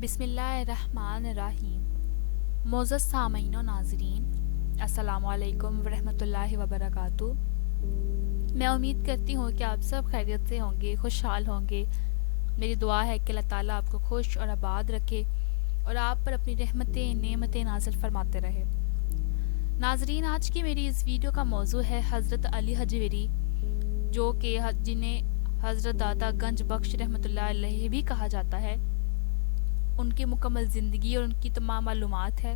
بسم اللہ الرحمن الرحیم۔ معزز سامعین و ناظرین، السلام علیکم ورحمۃ اللہ وبرکاتہ۔ میں امید کرتی ہوں کہ آپ سب خیریت سے ہوں گے، خوشحال ہوں گے۔ میری دعا ہے کہ اللہ تعالیٰ آپ کو خوش اور آباد رکھے اور آپ پر اپنی رحمتیں نعمتیں نازل فرماتے رہے۔ ناظرین، آج کی میری اس ویڈیو کا موضوع ہے حضرت علی حجویری، جو کہ جنہیں حضرت داتا گنج بخش رحمۃ اللہ علیہ بھی کہا جاتا ہے۔ ان کی مکمل زندگی اور ان کی تمام معلومات ہے۔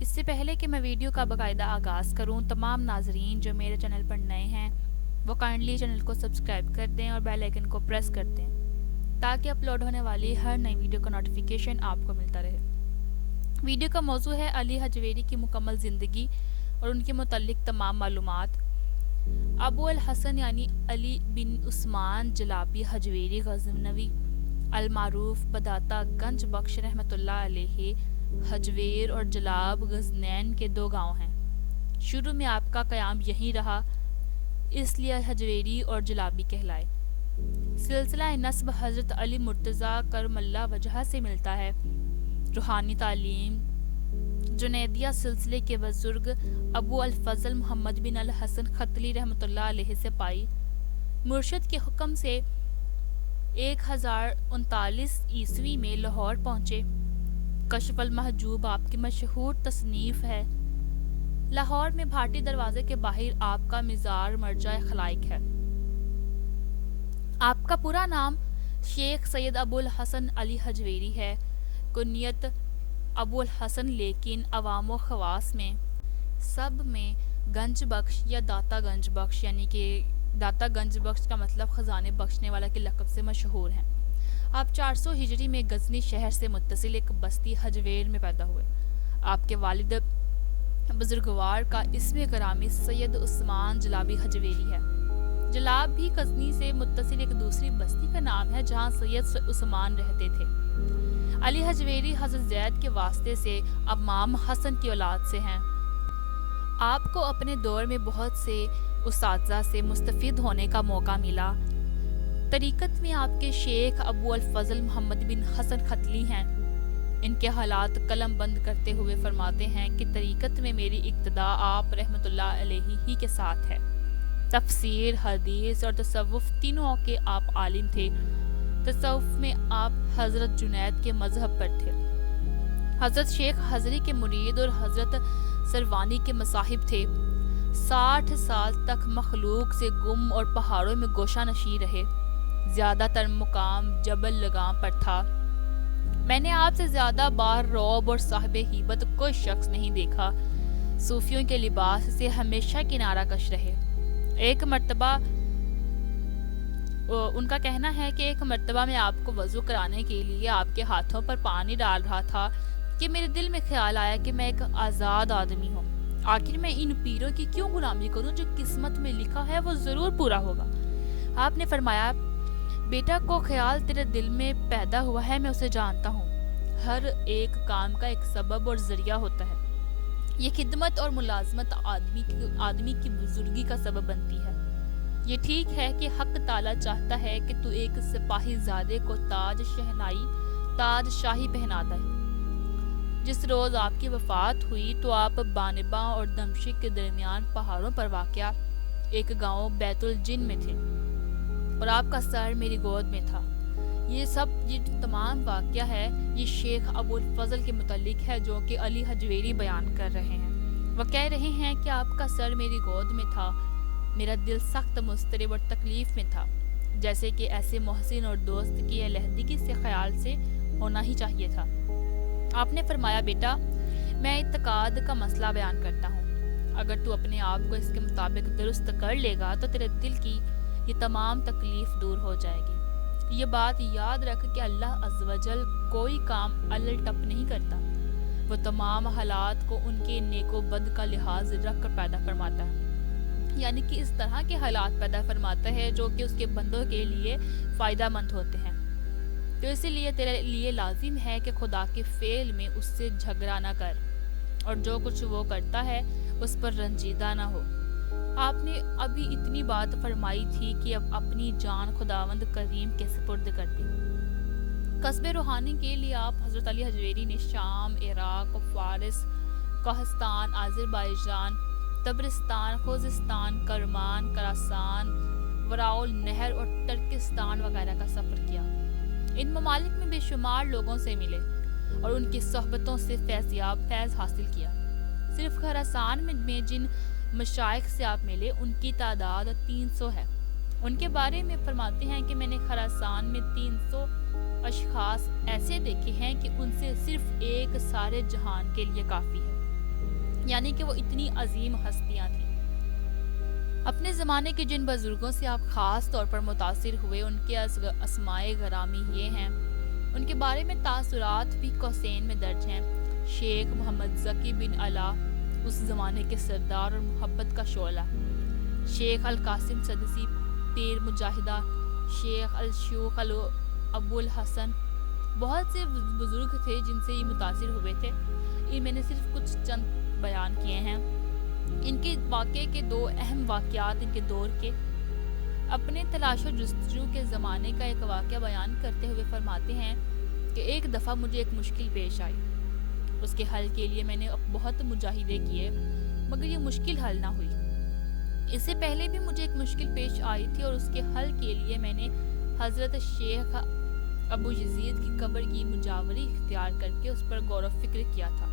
اس سے پہلے کہ میں ویڈیو کا باقاعدہ آغاز کروں، تمام ناظرین جو میرے چینل پر نئے ہیں وہ کائنڈلی چینل کو سبسکرائب کر دیں اور بیل آئیکن کو پریس کر دیں تاکہ اپلوڈ ہونے والی ہر نئی ویڈیو کا نوٹیفیکیشن آپ کو ملتا رہے۔ ویڈیو کا موضوع ہے علی حجویری کی مکمل زندگی اور ان کے متعلق تمام معلومات۔ ابو الحسن یعنی علی بن عثمان جلابی حجویری غزنوی، المعروف بداتا گنج بخش رحمۃ اللہ علیہ، حجویر اور جلاب غزنین کے دو گاؤں ہیں۔ شروع میں آپ کا قیام یہیں رہا، اس لیے حجویری اور جلابی کہلائے۔ سلسلہ نسب حضرت علی مرتضیٰ کرم اللہ وجہہ سے ملتا ہے۔ روحانی تعلیم جنیدیہ سلسلے کے بزرگ ابو الفضل محمد بن الحسن ختلی رحمۃ اللہ علیہ سے پائی۔ مرشد کے حکم سے 1039 عیسوی میں لاہور پہنچے۔ کشف المحجوب آپ کی مشہور تصنیف ہے۔ لاہور میں بھاٹی دروازے کے باہر آپ کا مزار مرجع خلائق ہے۔ آپ کا پورا نام شیخ سید ابو الحسن علی حجویری ہے، کنیت ابو الحسن، لیکن عوام و خواص میں سب میں گنج بخش یا داتا گنج بخش، یعنی کہ داتا گنج بخش کا مطلب خزانے بخشنے والا کے لقب سے مشہور ہیں۔ آپ 400 ہجری میں غزنی شہر سے متصل ایک بستی حجویر میں پیدا ہوئے۔ آپ کے والد بزرگوار کا اسم گرامی سید عثمان جلابی حجویری ہے۔ جلاب بھی غزنی سے متصل ایک دوسری بستی کا نام ہے جہاں سید عثمان رہتے تھے۔ علی حجویری حضرت زید کے واسطے سے امام حسن کی اولاد سے ہیں۔ آپ کو اپنے دور میں بہت سے اساتذہ سے مستفید ہونے کا موقع ملا۔ طریقت میں آپ کے شیخ ابو الفضل محمد بن حسن ختلی ہیں۔ ان کے حالات قلم بند کرتے ہوئے فرماتے ہیں کہ طریقت میں میری ابتدا آپ رحمۃ اللہ علیہ ہی کے ساتھ ہے۔ تفسیر، حدیث اور تصوف تینوں کے آپ عالم تھے۔ تصوف میں آپ حضرت جنید کے مذہب پر تھے۔ حضرت شیخ حضری کے مرید اور حضرت سروانی کے مصاحب تھے۔ 60 سال تک مخلوق سے گم اور پہاڑوں میں گوشہ نشین رہے۔ زیادہ تر مقام جبل لگام پر تھا۔ میں نے آپ سے زیادہ بار رعب اور صاحب ہیبت کوئی شخص نہیں دیکھا۔ صوفیوں کے لباس سے ہمیشہ کنارہ کش رہے۔ ایک مرتبہ ان کا کہنا ہے کہ ایک مرتبہ میں آپ کو وضو کرانے کے لیے آپ کے ہاتھوں پر پانی ڈال رہا تھا کہ میرے دل میں خیال آیا کہ میں ایک آزاد آدمی ہوں۔ آخر میں ان پیروں کی کیوں غلامی کروں؟ جو قسمت میں لکھا ہے وہ ضرور پورا ہوگا۔ آپ نے فرمایا، بیٹا کو خیال تیرے دل میں پیدا ہوا ہے، میں اسے جانتا ہوں۔ ہر ایک کام کا ایک سبب اور ذریعہ ہوتا ہے۔ یہ خدمت اور ملازمت آدمی کی بزرگی کا سبب بنتی ہے۔ یہ ٹھیک ہے کہ حق تعالیٰ چاہتا ہے کہ تو ایک سپاہی زادے کو تاج شاہی پہنا دے۔ جس روز آپ کی وفات ہوئی تو آپ بانباں اور دمشق کے درمیان پہاڑوں پر واقع ایک گاؤں بیت الجن میں تھے اور آپ کا سر میری گود میں تھا۔ یہ تمام واقعہ ہے، یہ شیخ ابو الفضل کے متعلق ہے جو کہ علی حجویری بیان کر رہے ہیں۔ وہ کہہ رہے ہیں کہ آپ کا سر میری گود میں تھا، میرا دل سخت مضطرب اور تکلیف میں تھا، جیسے کہ ایسے محسن اور دوست کی علیحدگی سے خیال سے ہونا ہی چاہیے تھا۔ آپ نے فرمایا، بیٹا میں اعتقاد کا مسئلہ بیان کرتا ہوں، اگر تو اپنے آپ کو اس کے مطابق درست کر لے گا تو تیرے دل کی یہ تمام تکلیف دور ہو جائے گی۔ یہ بات یاد رکھ کہ اللہ عز و جل کوئی کام الٹ ٹپ نہیں کرتا، وہ تمام حالات کو ان کے نیک و بد کا لحاظ رکھ کر پیدا فرماتا ہے، یعنی کہ اس طرح کے حالات پیدا فرماتا ہے جو کہ اس کے بندوں کے لیے فائدہ مند ہوتے ہیں۔ تو اسی لیے تیرے لیے لازم ہے کہ خدا کے فعل میں اس سے جھگڑا نہ کر اور جو کچھ وہ کرتا ہے اس پر رنجیدہ نہ ہو۔ آپ نے ابھی اتنی بات فرمائی تھی کہ اب اپنی جان خداوند کریم کے سپرد کر دی۔ قصب روحانی کے لیے آپ حضرت علی حجویری نے شام، عراق، فارس، کوہستان، آذربائیجان، تبرستان، خوزستان، کرمان، کراسان، وراء النہر اور ترکستان وغیرہ کا سفر کیا۔ ان ممالک میں بے شمار لوگوں سے ملے اور ان کی صحبتوں سے فیض حاصل کیا۔ صرف خراسان میں جن مشائخ سے آپ ملے ان کی تعداد 300 ہے۔ ان کے بارے میں فرماتے ہیں کہ میں نے خراسان میں 300 اشخاص ایسے دیکھے ہیں کہ ان سے صرف ایک سارے جہان کے لیے کافی ہے، یعنی کہ وہ اتنی عظیم ہستیاں تھیں۔ اپنے زمانے کے جن بزرگوں سے آپ خاص طور پر متاثر ہوئے ان کے اسمائے گرامی یہ ہیں، ان کے بارے میں تاثرات بھی قوسین میں درج ہیں۔ شیخ محمد ذکی بن علا، اس زمانے کے سردار اور محبت کا شعلہ، شیخ القاسم سدسی پیر مجاہدہ، شیخ الشیوخ ابو الحسن، بہت سے بزرگ تھے جن سے یہ متاثر ہوئے تھے۔ یہ میں نے صرف کچھ چند بیان کیے ہیں۔ ان کے واقعے کے 2 اہم واقعات ان کے دور کے، اپنے تلاش و جستجو کے زمانے کا ایک واقعہ بیان کرتے ہوئے فرماتے ہیں کہ ایک دفعہ مجھے ایک مشکل پیش آئی۔ اس کے حل کے لیے میں نے بہت مجاہدے کیے مگر یہ مشکل حل نہ ہوئی۔ اس سے پہلے بھی مجھے ایک مشکل پیش آئی تھی اور اس کے حل کے لیے میں نے حضرت شیخ ابو یزید کی قبر کی مجاوری اختیار کر کے اس پر غور و فکر کیا تھا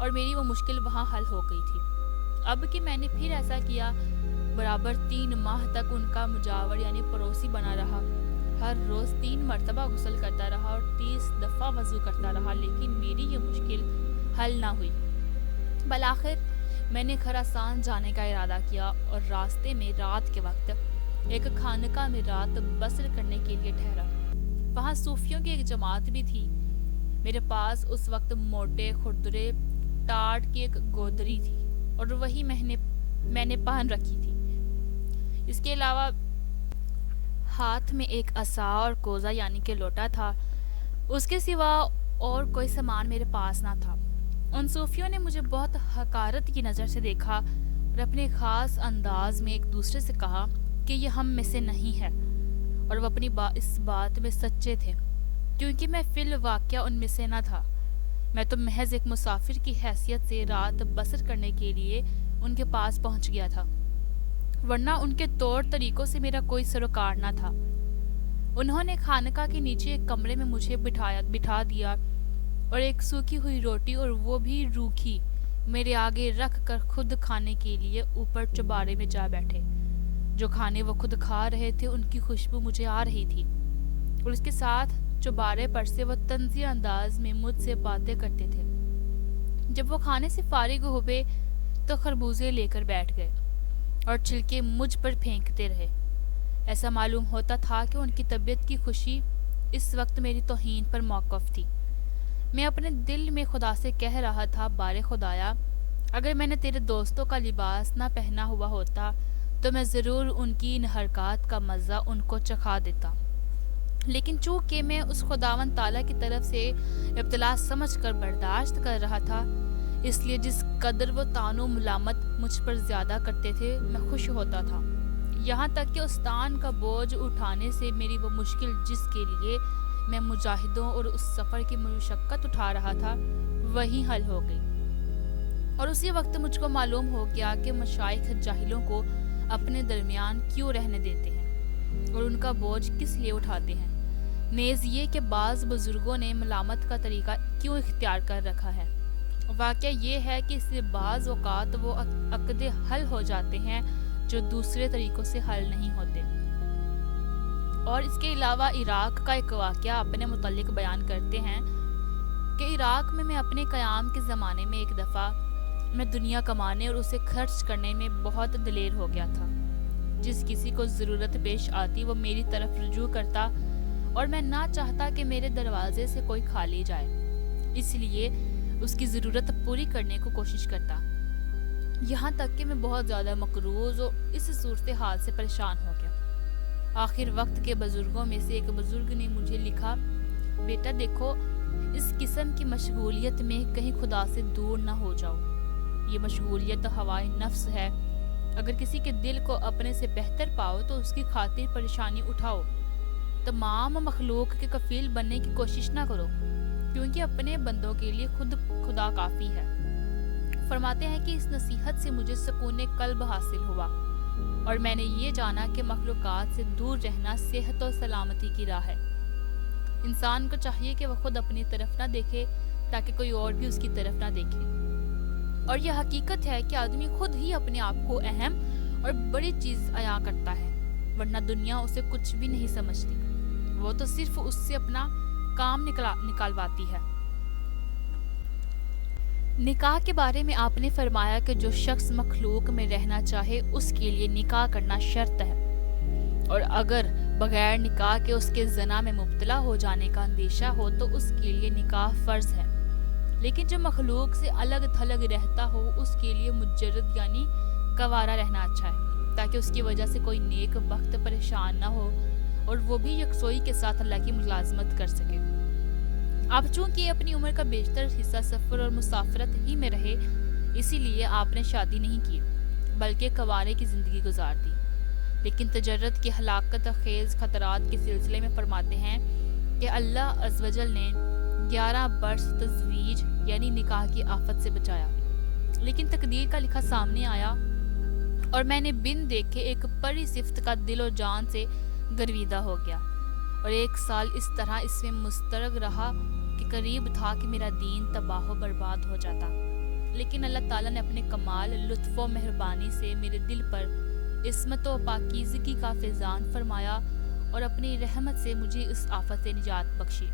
اور میری وہ مشکل وہاں حل ہو گئی تھی۔ اب کہ میں نے پھر ایسا کیا، برابر 3 ماہ تک ان کا مجاور یعنی پڑوسی بنا رہا، ہر روز 3 مرتبہ غسل کرتا رہا اور 30 دفعہ وضو کرتا رہا، لیکن میری یہ مشکل حل نہ ہوئی۔ بالآخر میں نے خراسان جانے کا ارادہ کیا اور راستے میں رات کے وقت ایک خانقاہ میں رات بسر کرنے کے لیے ٹھہرا۔ وہاں صوفیوں کی ایک جماعت بھی تھی۔ میرے پاس اس وقت موٹے کھردرے ٹاٹ کی ایک گودری تھی اور وہی میں نے پہن رکھی تھی۔ اس کے علاوہ ہاتھ میں ایک عصا اور کوزہ یعنی کہ لوٹا تھا۔ اس کے سوا اور کوئی سامان میرے پاس نہ تھا۔ ان صوفیوں نے مجھے بہت حقارت کی نظر سے دیکھا اور اپنے خاص انداز میں ایک دوسرے سے کہا کہ یہ ہم میں سے نہیں ہے، اور وہ اپنی اس بات میں سچے تھے کیونکہ میں فی الواقعہ ان میں سے نہ تھا۔ میں تو محض ایک مسافر کی حیثیت سے رات بسر کرنے کے لیے ان کے پاس پہنچ گیا تھا، ورنہ ان کے طور طریقوں سے میرا کوئی سروکار نہ تھا۔ انہوں نے خانقاہ کے نیچے ایک کمرے میں مجھے بٹھا دیا اور ایک سوکھی ہوئی روٹی اور وہ بھی روکھی میرے آگے رکھ کر خود کھانے کے لیے اوپر چبارے میں جا بیٹھے۔ جو کھانے وہ خود کھا رہے تھے ان کی خوشبو مجھے آ رہی تھی اور اس کے ساتھ چبارے پر سے وہ طنزیہ انداز میں مجھ سے باتیں کرتے تھے۔ جب وہ کھانے سے فارغ ہوئے تو خربوزے لے کر بیٹھ گئے اور چھلکے مجھ پر پھینکتے رہے۔ ایسا معلوم ہوتا تھا کہ ان کی طبیعت کی خوشی اس وقت میری توہین پر موقف تھی۔ میں اپنے دل میں خدا سے کہہ رہا تھا، بارے خدایا، اگر میں نے تیرے دوستوں کا لباس نہ پہنا ہوا ہوتا تو میں ضرور ان کی ان حرکات کا مزہ ان کو چکھا دیتا، لیکن چونکہ میں اس خداوند تعالیٰ کی طرف سے ابتلا سمجھ کر برداشت کر رہا تھا، اس لیے جس قدر وہ طعن و ملامت مجھ پر زیادہ کرتے تھے میں خوش ہوتا تھا، یہاں تک کہ اس طعن کا بوجھ اٹھانے سے میری وہ مشکل جس کے لیے میں مجاہدوں اور اس سفر کی مشقت اٹھا رہا تھا وہی حل ہو گئی۔ اور اسی وقت مجھ کو معلوم ہو گیا کہ مشائخ جاہلوں کو اپنے درمیان کیوں رہنے دیتے ہیں اور ان کا بوجھ کس لیے اٹھاتے ہیں، نیز یہ کہ بعض بزرگوں نے ملامت کا طریقہ کیوں اختیار کر رکھا ہے۔ واقعہ یہ ہے کہ اس سے بعض اوقات وہ عقدے حل ہو جاتے ہیں جو دوسرے طریقوں سے حل نہیں ہوتے۔ اور اس کے علاوہ عراق کا ایک واقعہ اپنے متعلق بیان کرتے ہیں کہ عراق میں اپنے قیام کے زمانے میں ایک دفعہ میں دنیا کمانے اور اسے خرچ کرنے میں بہت دلیر ہو گیا تھا۔ جس کسی کو ضرورت پیش آتی وہ میری طرف رجوع کرتا اور میں نہ چاہتا کہ میرے دروازے سے کوئی خالی جائے، اس لیے اس کی ضرورت پوری کرنے کو کوشش کرتا، یہاں تک کہ میں بہت زیادہ مقروض اور اس صورتحال سے پریشان ہو گیا۔ آخر وقت کے بزرگوں میں سے ایک بزرگ نے مجھے لکھا، بیٹا دیکھو، اس قسم کی مشغولیت میں کہیں خدا سے دور نہ ہو جاؤ۔ یہ مشغولیت ہوائے نفس ہے۔ اگر کسی کے دل کو اپنے سے بہتر پاؤ تو اس کی خاطر پریشانی اٹھاؤ، تمام مخلوق کے کفیل بننے کی کوشش نہ کرو، کیونکہ اپنے بندوں کے لیے خود خدا کافی ہے۔ فرماتے ہیں کہ اس نصیحت سے مجھے سکون قلب حاصل ہوا، اور میں نے یہ جانا کہ مخلوقات سے دور رہنا صحت اور سلامتی کی راہ ہے۔ انسان کو چاہیے کہ وہ خود اپنی طرف نہ دیکھے تاکہ کوئی اور بھی اس کی طرف نہ دیکھے، اور یہ حقیقت ہے کہ آدمی خود ہی اپنے آپ کو اہم اور بڑی چیز عیاں کرتا ہے، ورنہ دنیا اسے کچھ بھی نہیں سمجھتی، وہ تو صرف اس سے اپنا کام نکالواتی ہے۔ نکاح کے بارے میں آپ نے فرمایا کہ جو شخص مخلوق میں رہنا چاہے اس کے لیے نکاح کرنا شرط ہے، اور اگر بغیر نکاح کے اس کے زنا میں مبتلا ہو جانے کا اندیشہ ہو تو اس کے لیے نکاح فرض ہے۔ لیکن جو مخلوق سے الگ تھلگ رہتا ہو اس کے لیے مجرد یعنی کنوارا رہنا اچھا ہے، تاکہ اس کی وجہ سے کوئی نیک وقت پریشان نہ ہو اور وہ بھی یکسوئی کے ساتھ اللہ کی ملازمت کر سکے۔ اب چونکہ اپنی عمر کا بیشتر حصہ سفر اور مسافرت ہی میں رہے، اسی لیے آپ نے شادی نہیں کی بلکہ کنوارے کی زندگی گزار دی۔ لیکن تجرد کی ہلاکت خیز خطرات کے سلسلے میں فرماتے ہیں کہ اللہ عز و جل نے 11 برس تزویج یعنی نکاح کی آفت سے بچایا، لیکن تقدیر کا لکھا سامنے آیا اور میں نے بن دیکھے ایک پری صفت کا دل و جان سے گرویدہ ہو گیا، اور 1 سال اس طرح اس میں مسترگ رہا کہ قریب تھا کہ میرا دین تباہ و برباد ہو جاتا، لیکن اللہ تعالیٰ نے اپنے کمال لطف و مہربانی سے میرے دل پر عصمت و پاکیزگی کا فیضان فرمایا اور اپنی رحمت سے مجھے اس آفت سے نجات بخشی۔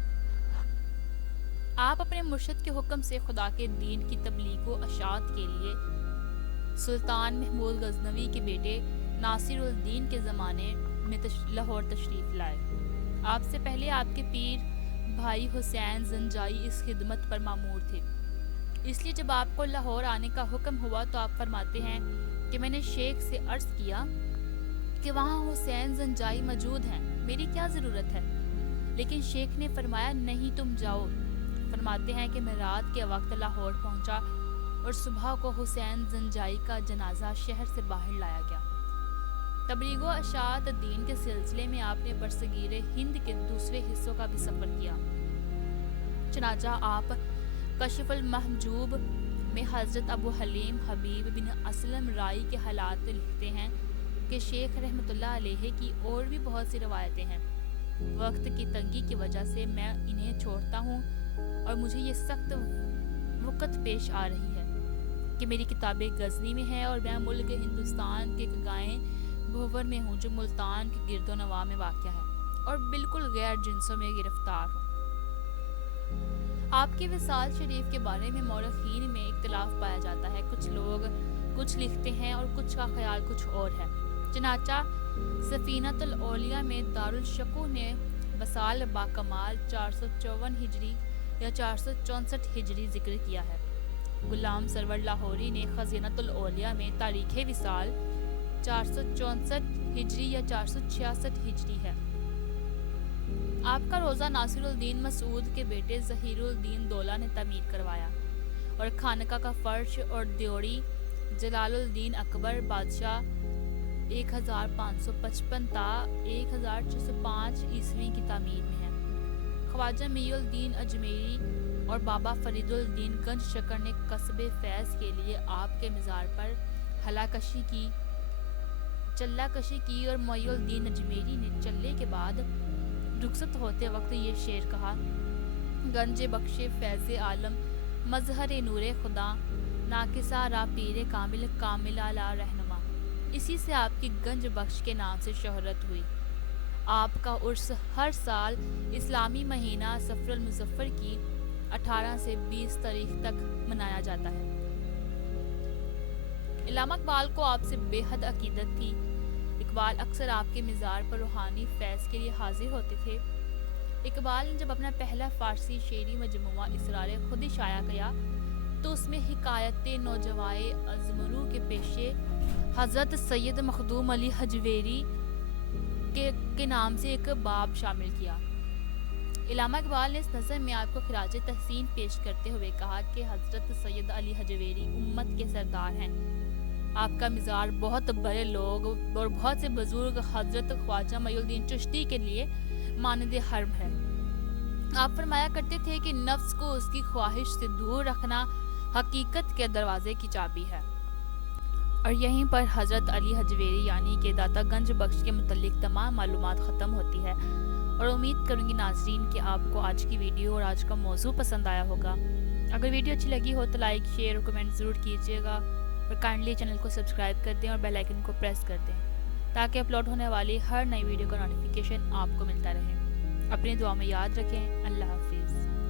آپ اپنے مرشد کے حکم سے خدا کے دین کی تبلیغ و اشاعت کے لیے سلطان محمود غزنوی کے بیٹے ناصر الدین کے زمانے میں لاہور تشریف لائے۔ آپ سے پہلے آپ کے پیر بھائی حسین زنجائی اس خدمت پر مامور تھے، اس لیے جب آپ کو لاہور آنے کا حکم ہوا تو آپ فرماتے ہیں کہ میں نے شیخ سے عرض کیا کہ وہاں حسین زنجائی موجود ہیں، میری کیا ضرورت ہے؟ لیکن شیخ نے فرمایا نہیں، تم جاؤ۔ فرماتے ہیں کہ میں رات کے وقت لاہور پہنچا اور صبح کو حسین زنجائی کا جنازہ شہر سے باہر لایا گیا۔ تبلیغ و اشاعت دین کے سلسلے میں آپ نے برصغیر ہند کے دوسرے حصوں کا بھی سفر کیا، چنانچہ آپ کشف المحجوب میں حضرت ابو حلیم حبیب بن اسلم رائی کے حالات لکھتے ہیں کہ شیخ رحمۃ اللہ علیہ کی اور بھی بہت سی روایتیں ہیں۔ وقت کی تنگی کی وجہ سے میں انہیں چھوڑتا ہوں اور مجھے یہ سخت وقت پیش آ رہی ہے کہ میری کتابیں غزنی میں ہیں اور میں ملک ہندوستان کے گائیں بھور میں ہوں جو ملتان کے گرد و نواح میں واقع ہے اور بالکل غیر جنسوں میں گرفتار ہوں۔ آپ کے وصال شریف کے بارے میں مورخین میں اختلاف پایا جاتا ہے، کچھ لوگ کچھ لکھتے ہیں اور کچھ کا خیال کچھ اور ہے۔ چنانچہ سفینۃ الاولیاء میں دارالشکوہ نے وصال باکمال 454 ہجری یا 464 ہجری ذکر کیا ہے۔ غلام سرور لاہوری نے خزینۃ الاولیاء میں تاریخ وصال 464 ہجری یا 466 ہجری ہے۔ آپ کا روزہ ناصر الدین مسعود کے بیٹے ظہیر الدین دولہ نے تعمیر کروایا، اور خانقاہ کا فرش اور دیوڑی جلال الدین اکبر بادشاہ 1555 تا 1605 عیسوی کی تعمیر میں ہے۔ خواجہ می الدین اجمیری اور بابا فرید الدین گنج شکر نے قصبے فیض کے لیے آپ کے مزار پر چلہ کشی کی اور معی الدین اجمیری نے چلے کے بعد رخصت ہوتے وقت یہ شعر کہا: گنج بخش فیض عالم مظہر نور خدا، ناکسہ را پیر کامل کامل لا رہنما۔ اسی سے آپ کی گنج بخش کے نام سے شہرت ہوئی۔ آپ کا عرس ہر سال اسلامی مہینہ صفر المظفر کی 18 سے 20 تاریخ تک منایا جاتا ہے۔ علامہ اقبال کو آپ سے بے حد عقیدت تھی۔ اقبال اکثر آپ کے مزار پر روحانی فیض کے لیے حاضر ہوتے تھے۔ اقبال نے جب اپنا پہلا فارسی شعری مجموعہ اسرار خودی شائع کیا تو اس میں حکایت نوجوائے ازمرو کے پیشے حضرت سید مخدوم علی حجویری کے نام سے ایک باب شامل کیا۔ علامہ اقبال نے اس نظر میں آپ کو خراج تحسین پیش کرتے ہوئے کہا کہ حضرت سید علی حجویری امت کے سردار ہیں۔ آپ کا مزار بہت بڑے لوگ اور بہت سے بزرگ حضرت خواجہ معی الدین چشتی کے لیے مانند حرم ہے۔ آپ فرمایا کرتے تھے کہ نفس کو اس کی خواہش سے دور رکھنا حقیقت کے دروازے کی چابی ہے۔ اور یہیں پر حضرت علی حجویری یعنی کہ داتا گنج بخش کے متعلق تمام معلومات ختم ہوتی ہے، اور امید کروں گی ناظرین کہ آپ کو آج کی ویڈیو اور آج کا موضوع پسند آیا ہوگا۔ اگر ویڈیو اچھی لگی ہو تو لائک، شیئر اور کمنٹ ضرور کیجیے گا، اور کائنڈلی چینل کو سبسکرائب کر دیں اور بیل آئیکن کو پریس کر دیں تاکہ اپلوڈ ہونے والی ہر نئی ویڈیو کا نوٹیفیکیشن آپ کو ملتا رہے۔ اپنی دعا میں یاد رکھیں۔ اللہ حافظ۔